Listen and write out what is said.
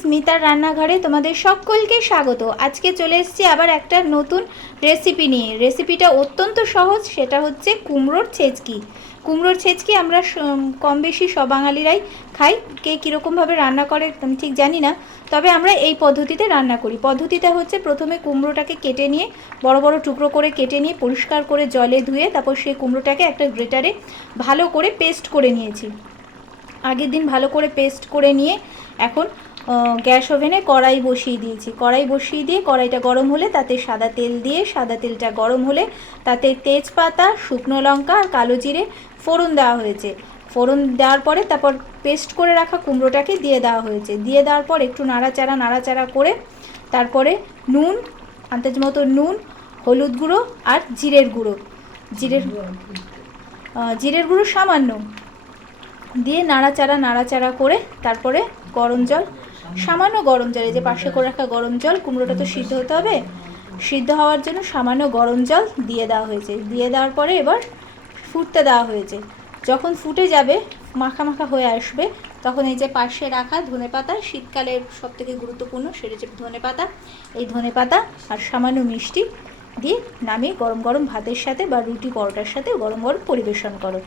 স্মিতার রান্নাঘরে তোমাদের সকলকে স্বাগত। আজকে চলে এসেছি আবার একটা নতুন রেসিপি নিয়ে। রেসিপিটা অত্যন্ত সহজ, সেটা হচ্ছে কুমড়োর ছেচকি। কুমড়োর ছেচকি আমরা কম বেশি সব বাঙালিরাই খাই। কে কীরকমভাবে রান্না করে আমি ঠিক জানি না, তবে আমরা এই পদ্ধতিতে রান্না করি। পদ্ধতিটা হচ্ছে প্রথমে কুমড়োটাকে কেটে নিয়ে বড় বড় টুকরো করে কেটে নিয়ে পরিষ্কার করে জলে ধুয়ে তারপর সেই কুমড়োটাকে একটা গ্রেটারে ভালো করে পেস্ট করে নিয়েছি। আগের দিন ভালো করে পেস্ট করে নিয়ে এখন গ্যাস ওভেনে কড়াই বসিয়ে দিয়েছি। কড়াই বসিয়ে দিয়ে কড়াইটা গরম হলে তাতে সাদা তেল দিয়ে সাদা তেলটা গরম হলে তাতে তেজপাতা, শুকনো লঙ্কা আর কালো জিরে ফোড়ন দেওয়া হয়েছে। ফোড়ন দেওয়ার পরে তারপর পেস্ট করে রাখা কুমড়োটাকে দিয়ে দেওয়া হয়েছে। দিয়ে দেওয়ার পর একটু নাড়াচাড়া করে তারপরে নুন, আন্দাজ মতো নুন, হলুদ গুঁড়ো আর জিরের গুঁড়ো সামান্য দিয়ে নাড়াচাড়া করে তারপরে গরম জল, সামান্য গরম জল, এই যে পাশে করে রাখা গরম জল, কুমড়োটা তো সিদ্ধ হতে হবে, সিদ্ধ হওয়ার জন্য সামান্য গরম জল দিয়ে দেওয়া হয়েছে। দিয়ে দেওয়ার পরে এবার ফুটতে দেওয়া হয়েছে। যখন ফুটে যাবে, মাখা মাখা হয়ে আসবে, তখন এই যে পাশে রাখা ধনেপাতা, শীতকালের সবথেকে গুরুত্বপূর্ণ সেটা হচ্ছে ধনেপাতা, এই ধনেপাতা আর সামান্য মিষ্টি দিয়ে নামিয়ে গরম গরম ভাতের সাথে বা রুটি পরোটার সাথে গরম গরম পরিবেশন করো।